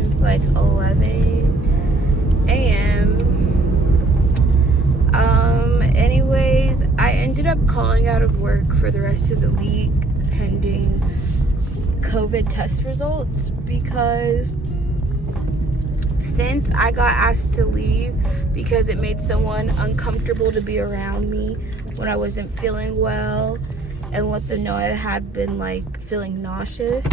since like 11 a.m. Anyways, I ended up calling out of work for the rest of the week pending COVID test results, because since I got asked to leave because it made someone uncomfortable to be around me when I wasn't feeling well, and let them know I had been like feeling nauseous,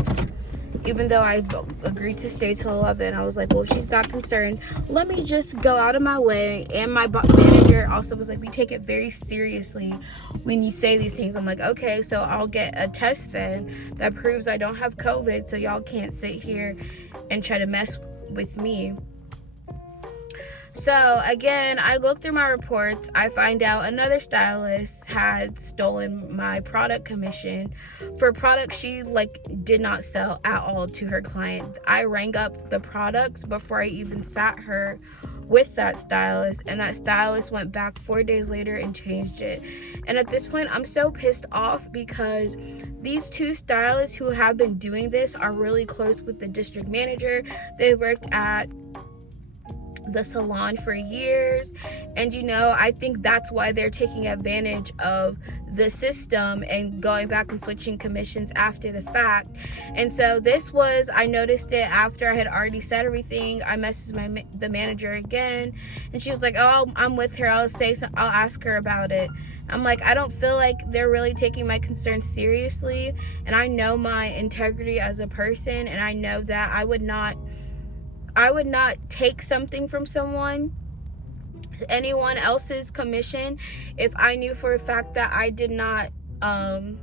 even though I agreed to stay till 11, I was like, well, if she's not concerned, let me just go out of my way. And my manager also was like, we take it very seriously when you say these things. I'm like, okay, so I'll get a test then that proves I don't have COVID, so y'all can't sit here and try to mess with me. So again, I looked through my reports. I find out another stylist had stolen my product commission for products she did not sell at all to her client. I rang up the products before I even sat her with that stylist, and that stylist went back 4 days later and changed it. And at this point, I'm so pissed off because these two stylists who have been doing this are really close with the district manager. They worked at the salon for years, and I think that's why they're taking advantage of the system and going back and switching commissions after the fact. And so I noticed it after I had already said everything. I messaged the manager again, and she was like, oh, I'm with her, I'll ask her about it. I'm like, I don't feel like they're really taking my concerns seriously, and I know my integrity as a person, and I know that I would not take something from anyone else's commission, if I knew for a fact that I did not earn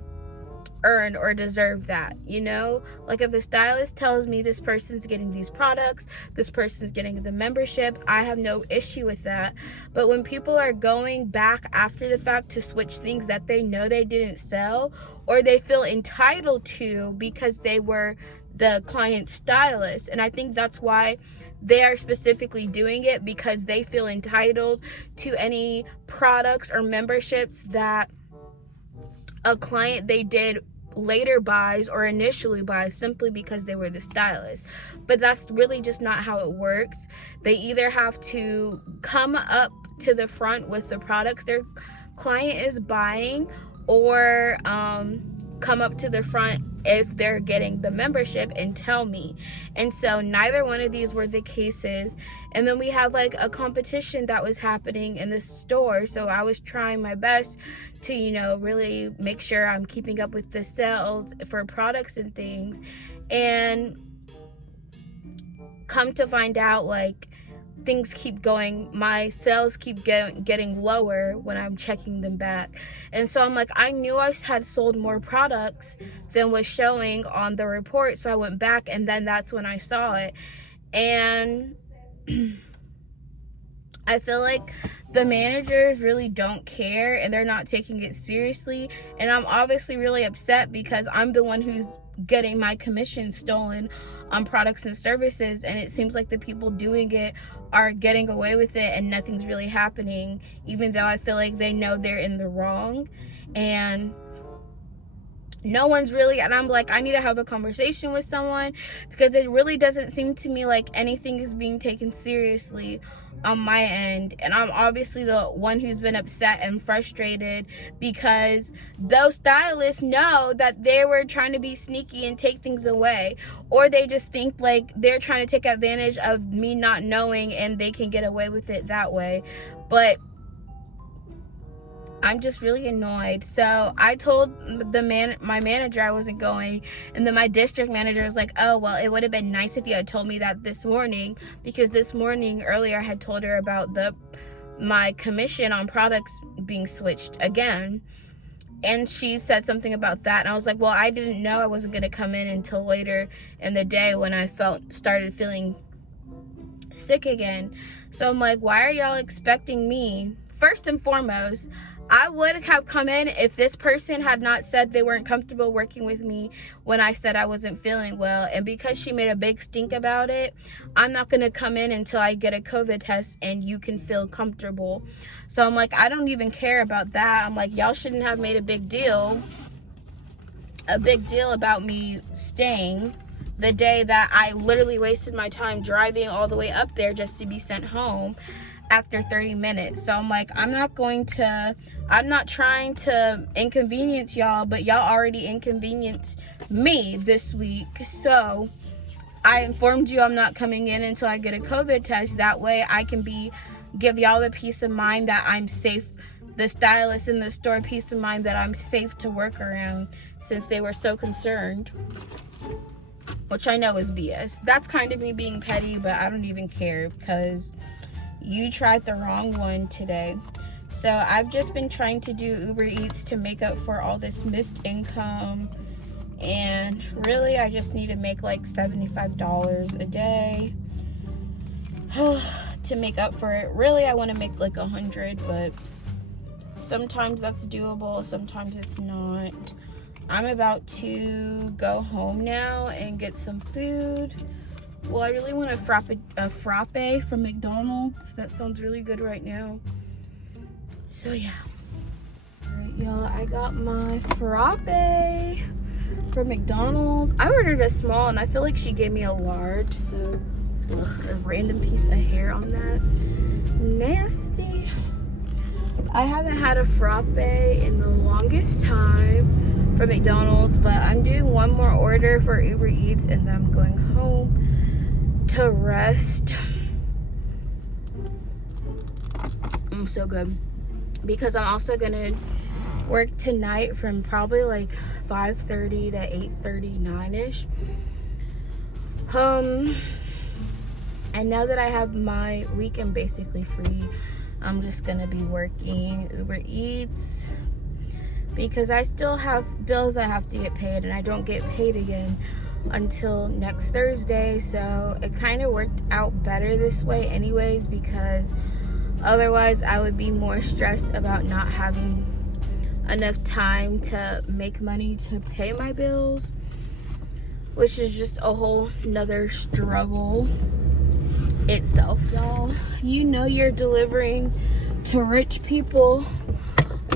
or deserve that. Like, if a stylist tells me this person's getting these products, this person's getting the membership, I have no issue with that. But when people are going back after the fact to switch things that they know they didn't sell, or they feel entitled to because they were the client stylist, and I think that's why they are specifically doing it, because they feel entitled to any products or memberships that a client they did later buys or initially buys simply because they were the stylist. But that's really just not how it works. They either have to come up to the front with the products their client is buying, or come up to the front if they're getting the membership and tell me. And so neither one of these were the cases. And then we have a competition that was happening in the store, so I was trying my best to really make sure I'm keeping up with the sales for products and things. And come to find out, things keep going, my sales keep getting lower when I'm checking them back. And so I'm like, I knew I had sold more products than was showing on the report, so I went back, and then that's when I saw it. And I feel like the managers really don't care, and they're not taking it seriously. And I'm obviously really upset because I'm the one who's getting my commission stolen on products and services, and it seems like the people doing it are getting away with it and nothing's really happening, even though I feel like they know they're in the wrong. And no one's really, and I'm like, I need to have a conversation with someone, because it really doesn't seem to me like anything is being taken seriously on my end. And I'm obviously the one who's been upset and frustrated, because those stylists know that they were trying to be sneaky and take things away, or they just think like they're trying to take advantage of me not knowing and they can get away with it that way. But I'm just really annoyed. So I told my manager I wasn't going, and then my district manager was like, oh, well, it would have been nice if you had told me that this morning, because this morning earlier I had told her about my commission on products being switched again. And she said something about that, and I was like, well, I didn't know I wasn't going to come in until later in the day when I started feeling sick again. So I'm like, why are y'all expecting me? First and foremost, I would have come in if this person had not said they weren't comfortable working with me when I said I wasn't feeling well. And because she made a big stink about it, I'm not going to come in until I get a COVID test and you can feel comfortable. So I'm like, I don't even care about that. I'm like, y'all shouldn't have made a big deal about me staying, the day that I literally wasted my time driving all the way up there just to be sent home after 30 minutes. So I'm like, I'm not trying to inconvenience y'all, but y'all already inconvenienced me this week. So I informed you I'm not coming in until I get a COVID test. That way I can give y'all the peace of mind that I'm safe, the stylist in the store peace of mind that I'm safe to work around, since they were so concerned. Which I know is BS. That's kind of me being petty, but I don't even care because you tried the wrong one today. So I've just been trying to do Uber Eats to make up for all this missed income. And really, I just need to make like $75 a day to make up for it. Really, I want to make like 100, but sometimes that's doable, sometimes it's not. I'm about to go home now and get some food. Well, I really want a frappe from McDonald's. That sounds really good right now. So yeah. Alright, y'all, I got my frappe from McDonald's. I ordered a small and I feel like she gave me a large, so a random piece of hair on that. Nasty. I haven't had a frappe in the longest time from McDonald's, but I'm doing one more order for Uber Eats and then I'm going home to rest. So good, because I'm also gonna work tonight from probably like 5:30 to 8:30, 9ish. And now that I have my weekend basically free, I'm just gonna be working Uber Eats because I still have bills I have to get paid, and I don't get paid again until next Thursday. So it kind of worked out better this way anyways, because otherwise I would be more stressed about not having enough time to make money to pay my bills, which is just a whole nother struggle itself. So you know you're delivering to rich people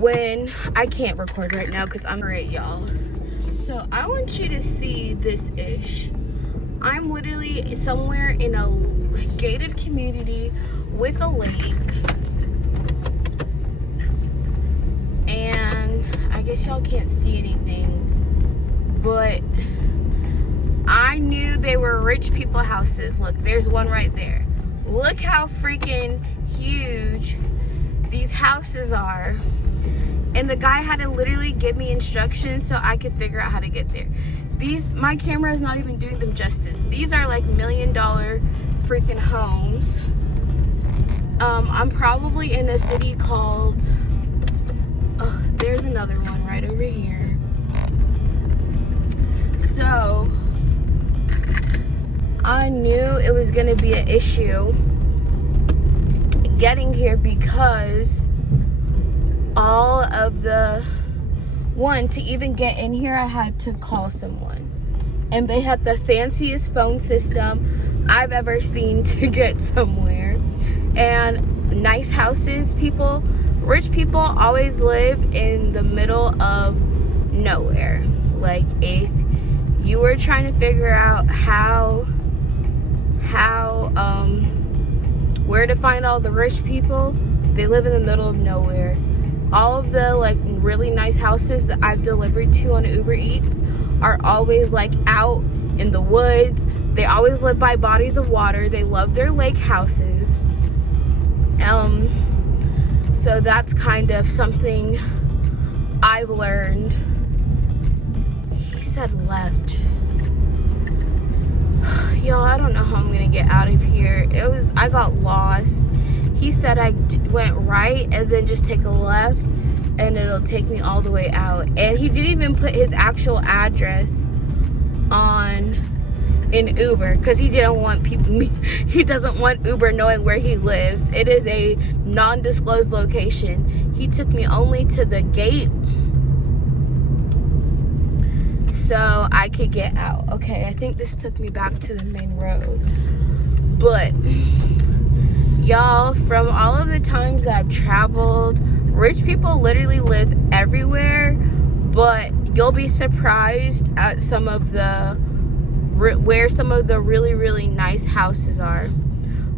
when I can't record right now because I'm right, y'all. So I want you to see this ish. I'm literally somewhere in a gated community with a lake, and I guess y'all can't see anything, but I knew they were rich people houses. Look, there's one right there. Look how freaking huge these houses are. And the guy had to literally give me instructions so I could figure out how to get there. My camera is not even doing them justice. These are like $1 million freaking homes. I'm probably in a city called, oh, there's another one right over here. So I knew it was gonna be an issue getting here because all of to even get in here, I had to call someone. And they had the fanciest phone system I've ever seen to get somewhere. And nice houses, rich people always live in the middle of nowhere. Like if you were trying to figure out where to find all the rich people, they live in the middle of nowhere. All of the like really nice houses that I've delivered to on Uber Eats are always like out in the woods. They always live by bodies of water. They love their lake houses. So that's kind of something I've learned. He said left. Y'all, I don't know how I'm gonna get out of here. I got lost. He said I went right and then just take a left and it'll take me all the way out. And he didn't even put his actual address in Uber because he doesn't want Uber knowing where he lives. It is a non-disclosed location. He took me only to the gate so I could get out. Okay, I think this took me back to the main road. But y'all, from all of the times that I've traveled, rich people literally live everywhere, but you'll be surprised at some of the where some of the really, really nice houses are.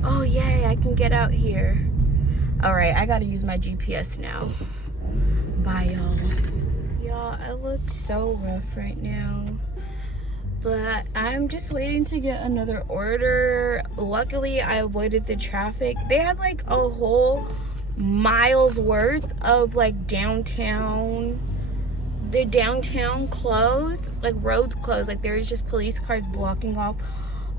Oh, yay, I can get out here. All right, I gotta use my GPS now. Bye, y'all. Y'all, I look so rough right now. But I'm just waiting to get another order. Luckily, I avoided the traffic. They had like a whole mile's worth of like downtown. The downtown closed, like roads closed. Like there was just police cars blocking off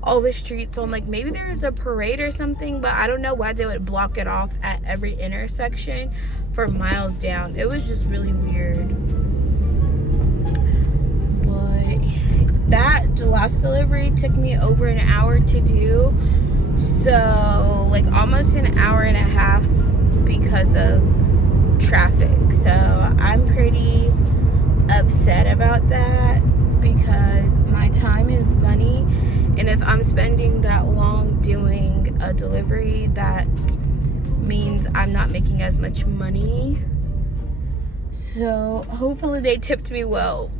all the streets. So I'm like, maybe there's a parade or something, but I don't know why they would block it off at every intersection for miles down. It was just really weird. But that last delivery took me over an hour to do. So like almost an hour and a half because of traffic. So I'm pretty upset about that because my time is money, and if I'm spending that long doing a delivery, that means I'm not making as much money. So hopefully they tipped me well.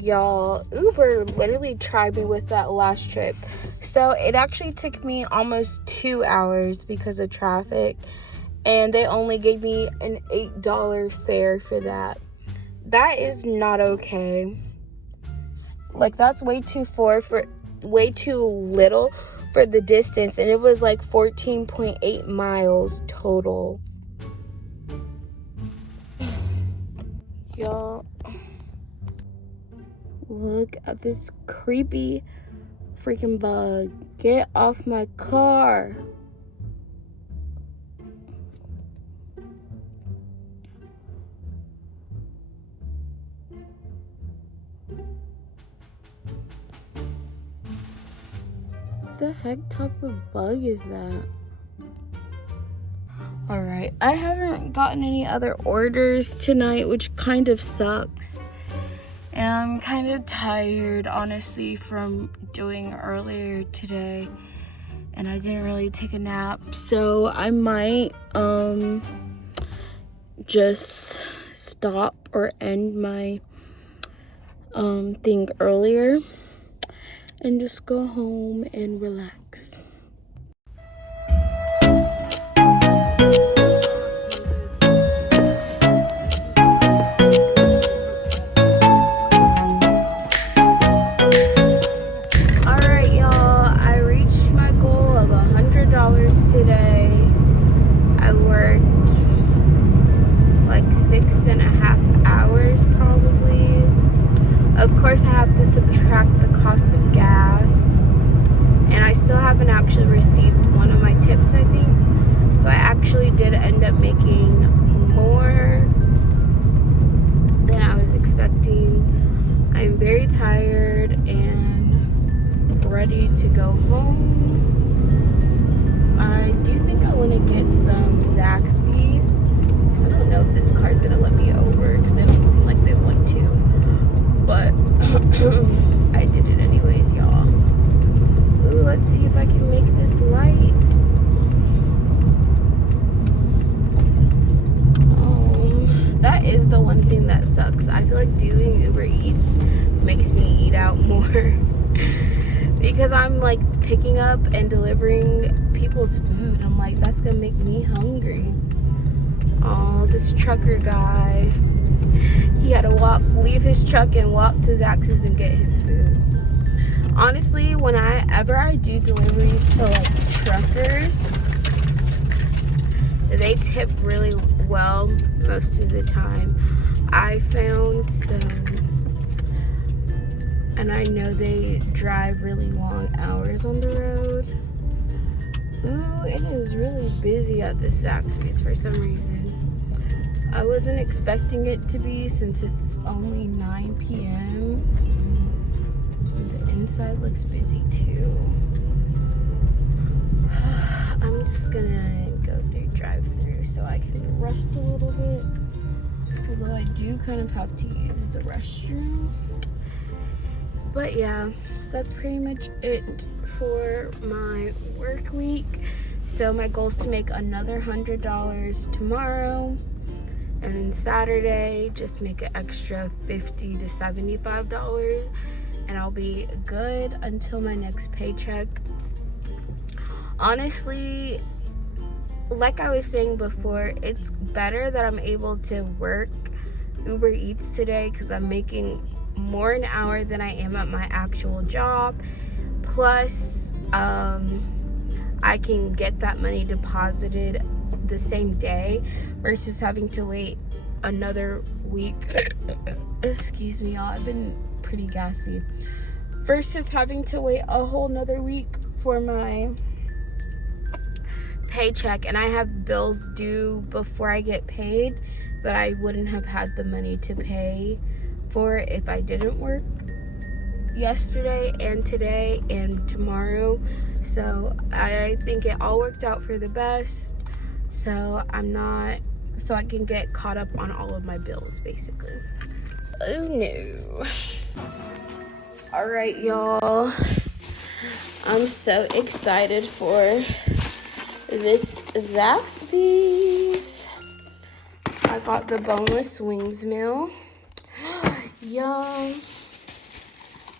Y'all, Uber literally tried me with that last trip. So it actually took me almost 2 hours because of traffic, and they only gave me an $8 fare for that. That is not okay. Like that's way too little for the distance, and it was like 14.8 miles total. Y'all, look at this creepy freaking bug. Get off my car. What the heck type of bug is that? Alright, I haven't gotten any other orders tonight, which kind of sucks. And I'm kind of tired, honestly, from doing earlier today. And I didn't really take a nap. So I might just stop or end my thing earlier and just go home and relax. Alright, y'all, I reached my goal of $100 today. I worked like 6.5 hours probably. Of course, I have to subtract the cost of gas, and I still haven't actually received one of my tips, I think. So I actually did end up making more than I was expecting. I'm very tired and ready to go home. I do think I want to get some Zaxby's. I don't know if this car's gonna let me over because they don't seem like they want to. But I did it anyways, y'all. Ooh, let's see if I can make this light. That is the one thing that sucks. I feel like doing Uber Eats makes me eat out more because I'm like picking up and delivering people's food. I'm like, that's gonna make me hungry. Oh, this trucker guy. He had to leave his truck and walk to Xoxo's and get his food. Honestly, whenever I do deliveries to like truckers, they tip really well most of the time, I found. So, and I know they drive really long hours on the road. Ooh, it is really busy at this Zaxby's for some reason. I wasn't expecting it to be since it's only 9 p.m. The inside looks busy too. I'm just gonna go through drive-through so I can rest a little bit. Although I do kind of have to use the restroom. But yeah, that's pretty much it for my work week. So my goal is to make another $100 tomorrow. And then Saturday, just make an extra $50 to $75. and I'll be good until my next paycheck. Honestly, like I was saying before, it's better that I'm able to work Uber Eats today because I'm making more an hour than I am at my actual job. Plus, I can get that money deposited the same day versus having to wait another week. Excuse me, y'all, I've been pretty gassy. Versus having to wait a whole nother week for my paycheck, and I have bills due before I get paid that I wouldn't have had the money to pay for if I didn't work yesterday and today and tomorrow. So I think it all worked out for the best, so I can get caught up on all of my bills basically. Oh no. All right, y'all, I'm so excited for this Zaxby's. I got the boneless wings meal. Yum.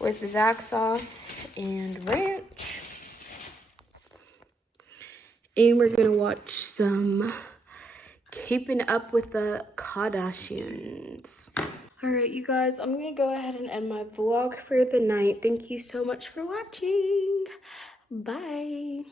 With Zax sauce and ranch. And we're gonna watch some Keeping Up with the Kardashians. All right, you guys, I'm gonna go ahead and end my vlog for the night. Thank you so much for watching. Bye.